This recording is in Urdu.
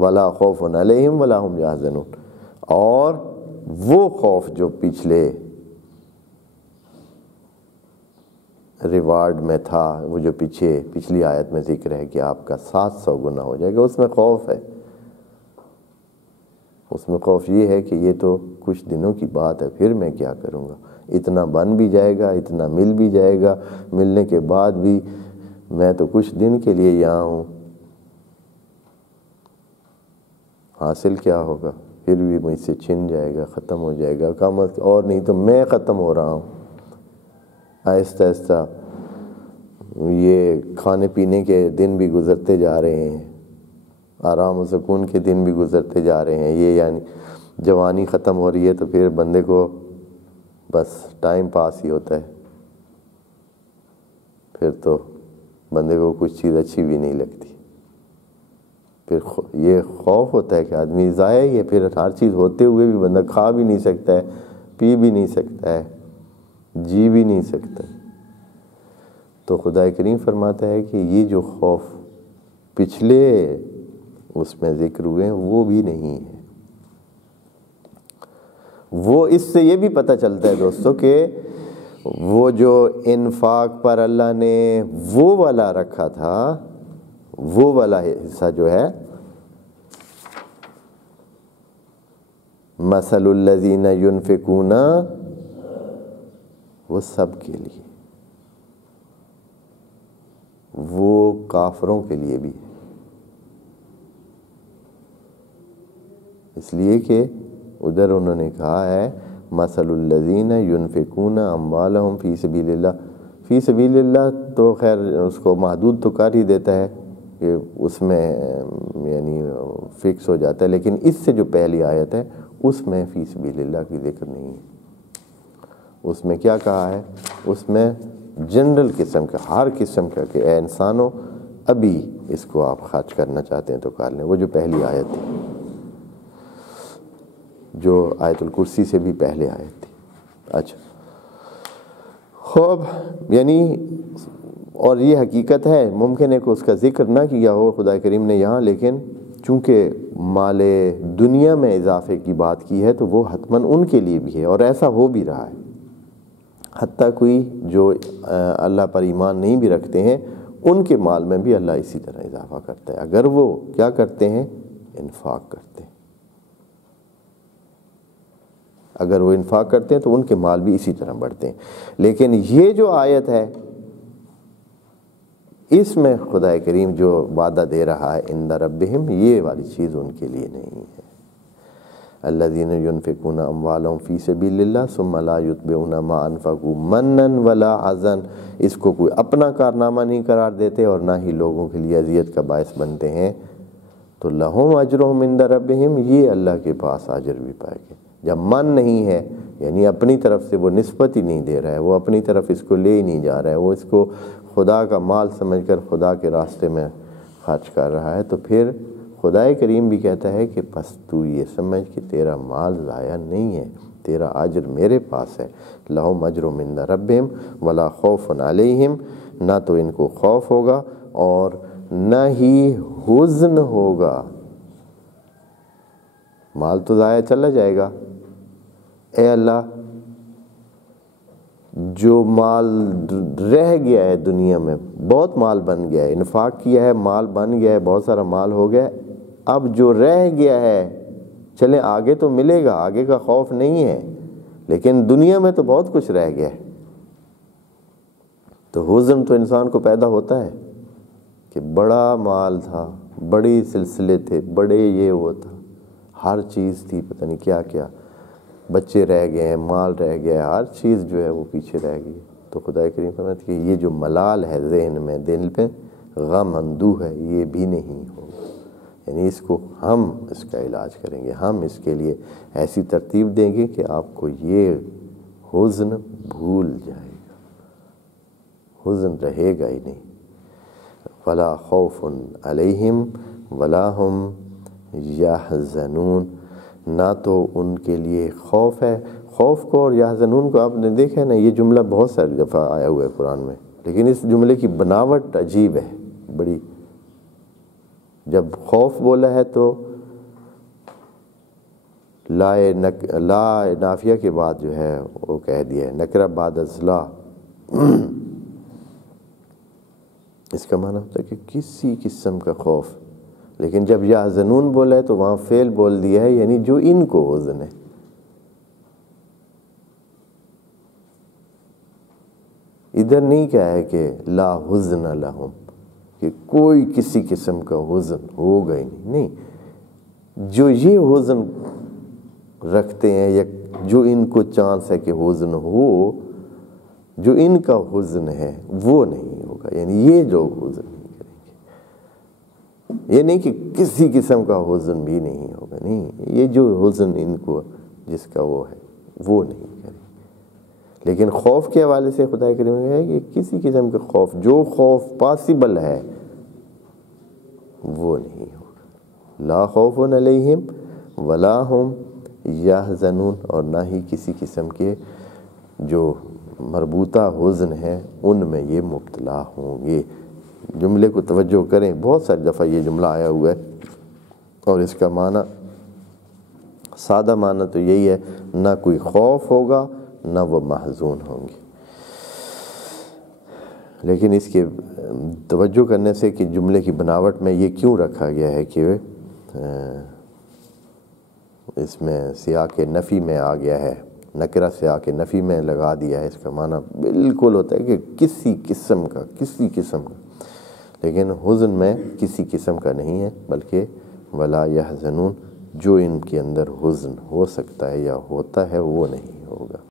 ولا خوف علیہم ولا هم یحزنون، اور وہ خوف جو پچھلے ریوارڈ میں تھا، وہ جو پچھلی آیت میں ذکر ہے کہ آپ کا 700 گنا ہو جائے گا، اس میں خوف ہے. اس میں خوف یہ ہے کہ یہ تو کچھ دنوں کی بات ہے، پھر میں کیا کروں گا، اتنا بن بھی جائے گا، اتنا مل بھی جائے گا، ملنے کے بعد بھی میں تو کچھ دن کے لیے یہاں ہوں، حاصل کیا ہوگا، پھر بھی مجھ سے چھن جائے گا، ختم ہو جائے گا، کم اور نہیں تو میں ختم ہو رہا ہوں. آہستہ آہستہ یہ کھانے پینے کے دن بھی گزرتے جا رہے ہیں، آرام و سکون کے دن بھی گزرتے جا رہے ہیں. یہ یعنی جوانی ختم ہو رہی ہے تو پھر بندے کو بس ٹائم پاس ہی ہوتا ہے، پھر تو بندے کو کچھ چیز اچھی بھی نہیں لگتی. پھر یہ خوف ہوتا ہے کہ آدمی ضائع ہی ہے، پھر ہر چیز ہوتے ہوئے بھی بندہ کھا بھی نہیں سکتا ہے، پی بھی نہیں سکتا ہے، جی بھی نہیں سکتا. تو خدا کریم فرماتا ہے کہ یہ جو خوف پچھلے اس میں ذکر ہوئے ہیں وہ بھی نہیں ہے. وہ اس سے یہ بھی پتہ چلتا ہے دوستو کہ وہ جو انفاق پر اللہ نے وہ والا رکھا تھا، وہ والا حصہ جو ہے مثل الذین ینفقون، وہ سب کے لیے، وہ کافروں کے لیے بھی ہے. اس لیے کہ ادھر انہوں نے کہا ہے مثل الذین ینفقون اموالہم فی سبیل اللہ. فی سبیل اللہ تو خیر اس کو محدود تو کر ہی دیتا ہے کہ اس میں یعنی فکس ہو جاتا ہے، لیکن اس سے جو پہلی آیت ہے اس میں فی سبیل اللہ کی ذکر نہیں ہے. اس میں کیا کہا ہے؟ اس میں جنرل قسم کا، ہر قسم کا کہ اے انسانوں ابھی اس کو آپ خرچ کرنا چاہتے ہیں تو کر لیں. وہ جو پہلی آیت تھی، جو آیت الکرسی سے بھی پہلے آیت تھی. اچھا خوب، یعنی اور یہ حقیقت ہے، ممکن ہے کہ اس کا ذکر نہ کیا ہو خدا کریم نے یہاں، لیکن چونکہ مال دنیا میں اضافے کی بات کی ہے تو وہ حتماً ان کے لیے بھی ہے، اور ایسا ہو بھی رہا ہے. حتیٰ کوئی جو اللہ پر ایمان نہیں بھی رکھتے ہیں ان کے مال میں بھی اللہ اسی طرح اضافہ کرتا ہے، اگر وہ کیا کرتے ہیں؟ انفاق کرتے ہیں. اگر وہ انفاق کرتے ہیں تو ان کے مال بھی اسی طرح بڑھتے ہیں. لیکن یہ جو آیت ہے اس میں خدا کریم جو وعدہ دے رہا ہے عند ربہم، یہ والی چیز ان کے لیے نہیں ہے. الذین ینفقون اموالہم فی سبیل اللہ ثم لا یتبعون ما انفقوا منا ولا عذا. اس کو کوئی اپنا کارنامہ نہیں قرار دیتے اور نہ ہی لوگوں کے لیے اذیت کا باعث بنتے ہیں. تو لہم اجرہم عند ربہم، یہ اللہ کے پاس اجر بھی پائے گے. جب من نہیں ہے یعنی اپنی طرف سے وہ نسبت ہی نہیں دے رہا ہے، وہ اپنی طرف اس کو لے ہی نہیں جا رہا ہے، وہ اس کو خدا کا مال سمجھ کر خدا کے راستے میں خرچ کر رہا ہے، تو پھر خدا کریم بھی کہتا ہے کہ پس تو یہ سمجھ کہ تیرا مال ضائع نہیں ہے، تیرا اجر میرے پاس ہے. لہم اجرہم عند ربہم ولا خوف علیہم، نہ تو ان کو خوف ہوگا اور نہ ہی حزن ہوگا. مال تو ضائع چلا جائے گا، اے اللہ جو مال رہ گیا ہے دنیا میں، بہت مال بن گیا ہے، انفاق کیا ہے، مال بن گیا ہے، بہت سارا مال ہو گیا ہے، اب جو رہ گیا ہے چلیں آگے تو ملے گا، آگے کا خوف نہیں ہے، لیکن دنیا میں تو بہت کچھ رہ گیا ہے. تو حزن تو انسان کو پیدا ہوتا ہے کہ بڑا مال تھا، بڑی سلسلے تھے، بڑے یہ وہ تھا، ہر چیز تھی، پتہ نہیں کیا کیا، بچے رہ گئے ہیں، مال رہ گیا ہے، ہر چیز جو ہے وہ پیچھے رہ گئی. تو خدا کریم فرماتا ہے کہ یہ جو ملال ہے ذہن میں، دل پہ غم اندوہ ہے، یہ بھی نہیں ہوگا. یعنی اس کو ہم اس کا علاج کریں گے، ہم اس کے لیے ایسی ترتیب دیں گے کہ آپ کو یہ حزن بھول جائے گا، حزن رہے گا ہی نہیں. ولا خوف علیہم ولا هم یحزنون، نہ تو ان کے لیے خوف ہے. خوف کو اور یحزنون کو آپ نے دیکھا ہے نا، یہ جملہ بہت ساری دفعہ آیا ہوا ہے قرآن میں، لیکن اس جملے کی بناوٹ عجیب ہے بڑی. جب خوف بولا ہے تو لا نافیہ کے بعد جو ہے وہ کہہ دیا ہے نکرہ بعد از لا، اس کا معنی ہوتا ہے کہ کسی قسم کا خوف، لیکن جب یحزنون بولا ہے تو وہاں فعل بول دیا ہے، یعنی جو ان کو حزن ہے۔ ادھر نہیں کہا ہے کہ لا حزن لہم، کہ کوئی کسی قسم کا حزن ہوگا ہی نہیں، جو یہ حزن رکھتے ہیں یا جو ان کو چانس ہے کہ حزن ہو، جو ان کا حزن ہے وہ نہیں ہوگا، یعنی یہ لوگ حزن نہیں کریں گے۔ یہ نہیں کہ کسی قسم کا حزن بھی نہیں ہوگا، نہیں، یہ جو حزن ان کو جس کا وہ ہے وہ نہیں کریں گے۔ لیکن خوف کے حوالے سے خدا کریم نے ہے کہ کسی قسم کا خوف، جو خوف پاسبل ہے وہ نہیں ہوگا۔ لا خوف علیہم ولا ہم یحزنون، اور نہ ہی کسی قسم کے جو مربوطہ حزن ہیں ان میں یہ مبتلا ہوں گے۔ جملے کو توجہ کریں، بہت ساری دفعہ یہ جملہ آیا ہوا ہے اور اس کا معنی سادہ معنی تو یہی ہے، نہ کوئی خوف ہوگا نہ وہ محزون ہوں گے۔ لیکن اس کے توجہ کرنے سے کہ جملے کی بناوٹ میں یہ کیوں رکھا گیا ہے کہ اس میں سیاق نفی میں آ گیا ہے، نکرہ سیاق نفی میں لگا دیا ہے، اس کا معنی بالکل ہوتا ہے کہ کسی قسم کا، لیکن حزن میں کسی قسم کا نہیں ہے، بلکہ ولا یحزنون، جو ان کے اندر حزن ہو سکتا ہے یا ہوتا ہے وہ نہیں ہوگا۔